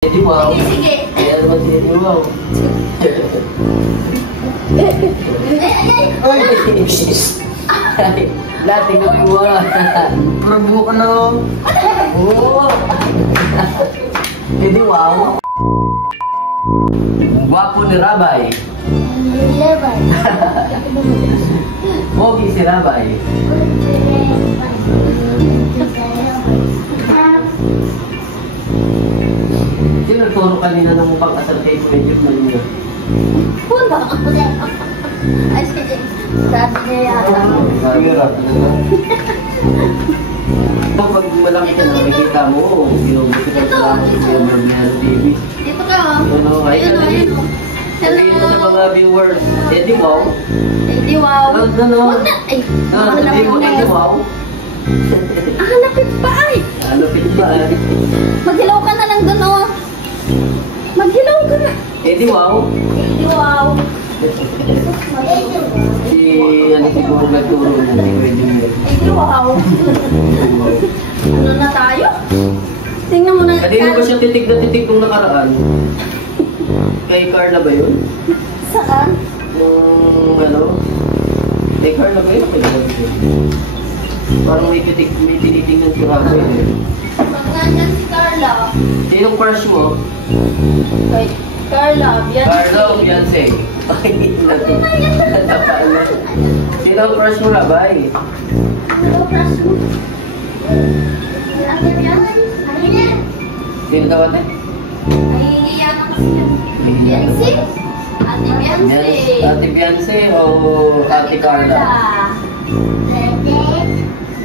Eddie Wow. Sige. Kaya naman si Eddie Wow. Ay! Dati ka kuha. Probo ka na. Oo. Eddie Wow. Gwapo ni Rabay. Pogi si Rabay. Sino nagturo kanina ng pag-asal kay Kuya Manila? Puno. Ay, sige. Sabi niya yata. Pag malaki ka na, makikita mo, ginubuti ka sa TV. Dito ka, oh. Ano, Ayun, oh, ayun, oh. sabihin mo sa mga viewers, Eddie Wow. Eddie Wow. Ano? Ay, Sabihin mo, Eddie Wow. lapit pa ay. Lapit pa ay. Maghilaw ka na lang doon, oh. Maghilaw ka na. Eddie Wow. Eddie Wow. Si, ano siguro nagturo na, si Kuya Junior. Eddie Wow. Ano na tayo? Tingnan mo na. Kanina ba siya titig na titig nung nakaraan? Kay Carla ba yun? Saan? Yung, ano? Kay Carla ba yun? Kay Carla ba yun? Parang may tinitingnan si Rafa yun eh. Pag nandyan si Carla. Sinong crush mo? Kay Carla, Beyonce. Carla o Beyonce? Natapaan na. Sino ang crush mo, Rabay? Ano ba crush mo? Ate Beyonce? Ano yan? Sino daw ate? Nahihiya na kasi yun. Beyonce? Ate Beyonce. Ate Beyonce o Ate Carla?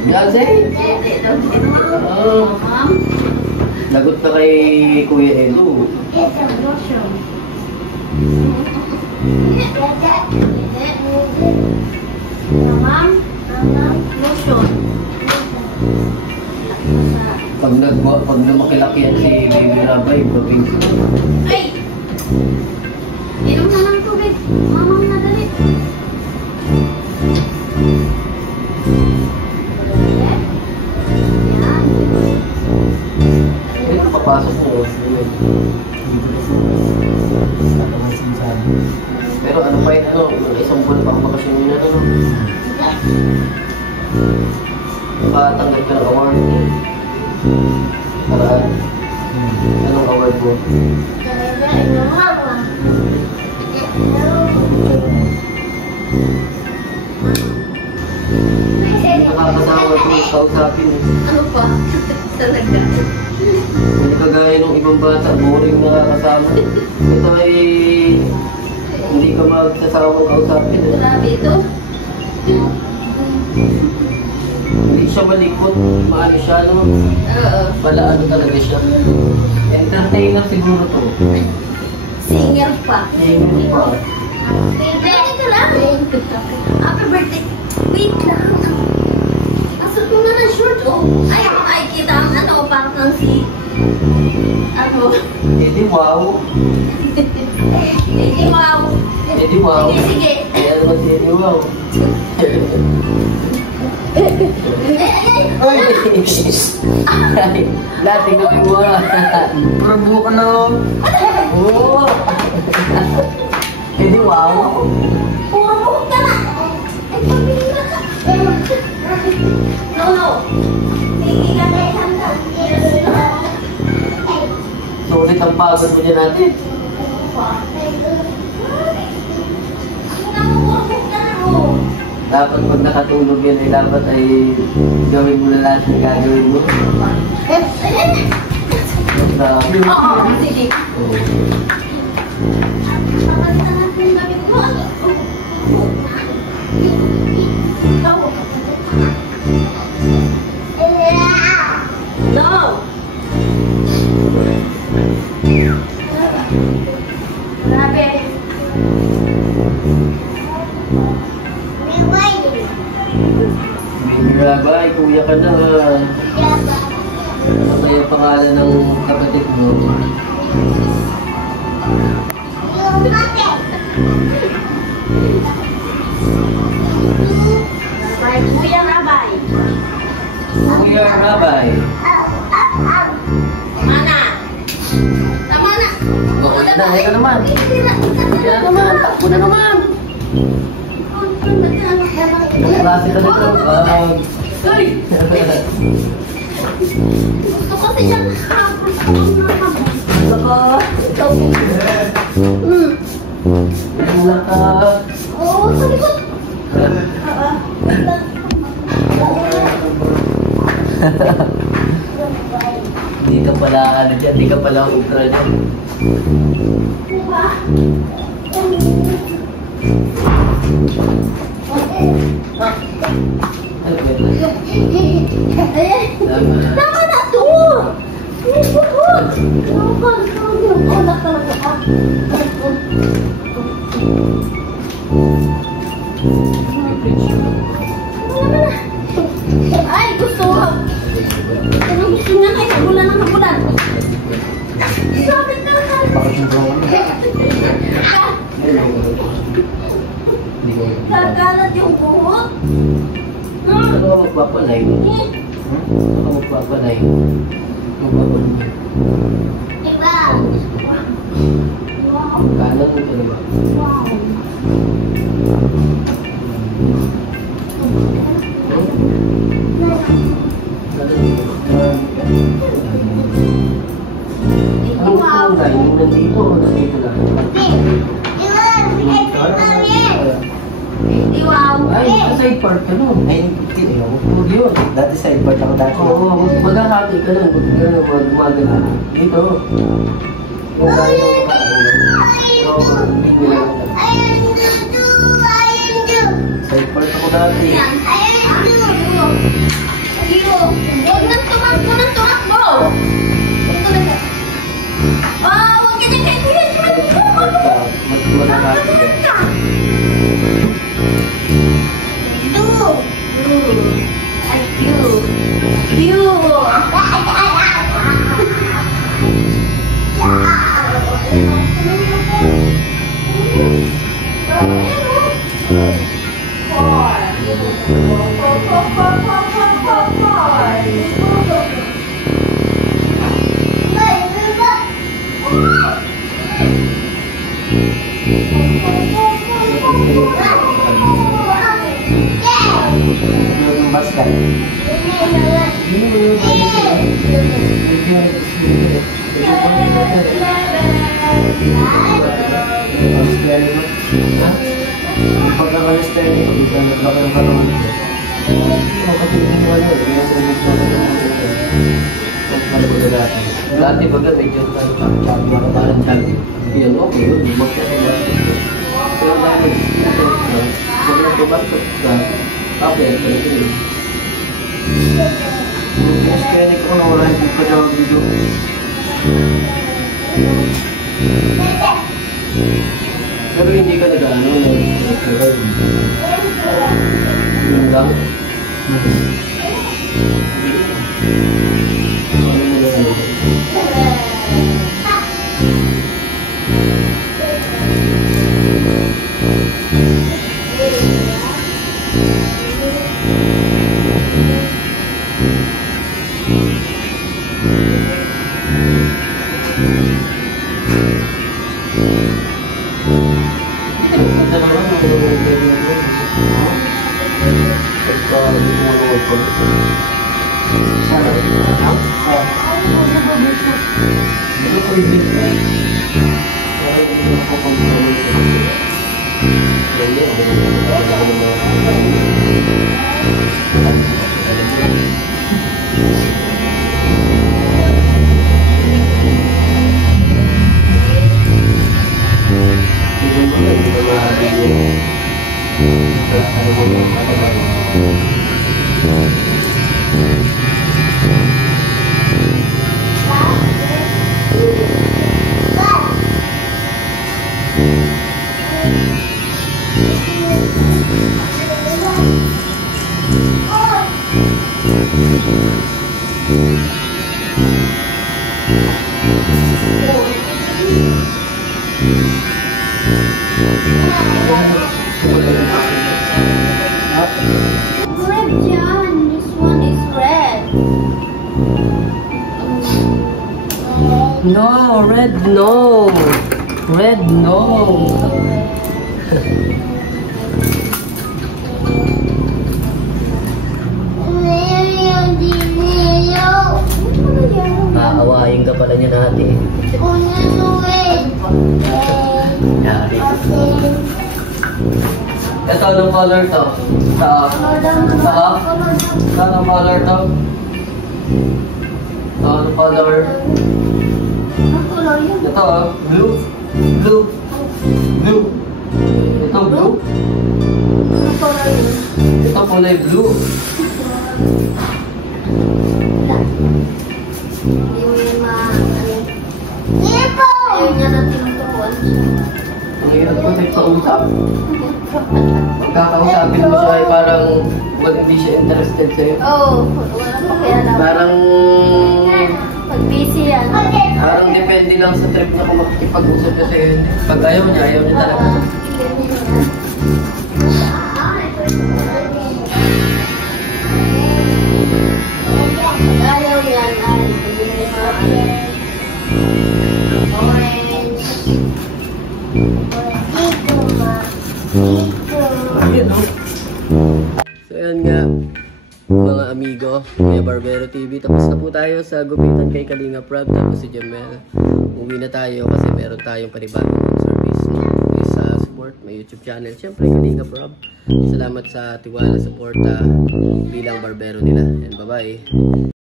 Beyonce? Dede daw din mo. Oo. Ma'am? Lagot na kay Kuya Edu. Ma'am? Lotion. Pag lumakilaki yan si Baby Rabay, babing Ay! Inom na ng tubig. Mamang nadali. Ito papasok mo. Pero ano pa yun, ano, isang buwan pa ang bakasyon nyo na ano. Makatanggap ka ng award. Paraan. Anong award mo? Nakakasawa ito yung kausapin eh. Ano pa? Talaga. Hindi kagaya ng ibang bata, boring nakakasama. Ito ay hindi ka magsasawang kausapin eh. Grabe ito. Hindi siya malikot, maano siya, no? Oo. Malaano talaga siya. Entertainer siguro to. Singer pa. Hindi pa. Birthday ka lang. Happy birthday. Wait lang. Asot mo na ng short, oh. Ay, kita ang ano, parang si... Ano? Eddie Wow. Eddie Wow. Eddie Wow. Sige, sige. Kaya naman si Eddie Wow. Ay! Dati ka kuha. Probo ka na. Oo. Eddie Wow. Puro buhok ka na. Ay, pamilya ka. No, no. Sige ka kay Handa. Sulit ang pagod mo dyan natin. Dapat pag nakatulog yan ay dapat ay gawin mo na lahat ng gagawin mo. Grabe. Oo, sige. No. Grabe. Rabay, kuya ka na. Ano kaya pangalan ng kapatid mo? Kuya Rabay. Kuya Rabay. Mana? Oo, yan na, ito naman. Yan naman, takbo na naman. Ang klase ka nito. Ay! Gusto kasi siya Saka, ikaw. Naka. oo, sa likod. Hindi ka pala ano dyan, hindi ka pala ultra dyan. Diba? Ano ba yun? Tama na to! Ulak talaga. Ay, gusto ko. Ano gusto niya kayo? Habulan ng habulan. Sabi ka na. Kakalat yung buhok. Ano ka magpapalay? Ano ka magpapalay? Magpapalay. Diba? Kanan mo talaga. Ang kulay, yung nandito o nandito lang? Wow. Ay, side part ka nun. Ay, huwag yun. Dati side part ako dati. Oo, maghahati ka nun. Gumagana. Dito. Yung gano'n yung side part ako dati. Huwag nang tumakbo ng tumakbo. Huwag ka na kayo. Maghahati ka. Yung basket. Pagkakalis-tele, baka yung karoon ito. Kasi yung ano, yung service na ito. Dati baga medyo parang sabi, yan okay, yun, bumagsa sa dati. Pero dahil pag nagbabatok ka, okay, talaga yun. Yung clinic ko na wala hindi pa daw video. Pero hindi ka nag-ano, yun lang. Red, John. This one is red. No, red no. Red no. Aawayin ka pala niya dati. Yari. Ito, anong color to? Anong color to? Anong color? Ito, blue. Blue. Blue. Ito, blue. Ito, kulay blue. Ayaw niya na tinutuon. Ang hirap ko nagpausap. Kakausapin mo siya ay parang hindi siya interested sa'yo. Oo, wala pa kaya lang. Parang Pag busy yan. parang depende lang sa trip na kung makikipag-usap ka sa'yo. Pag ayaw niya talaga. Ayaw yan ay orange. Ayun, no? So yun nga, mga amigo, Kuya Barbero TV. Tapos na po tayo sa gupitan kay Kalinga Prab. Tapos si Jamel. Uwi na tayo kasi meron tayong panibagong service. No? Sa support, may YouTube channel. Siyempre, Kalinga Prab. Salamat sa tiwala, suporta bilang barbero nila. And bye-bye.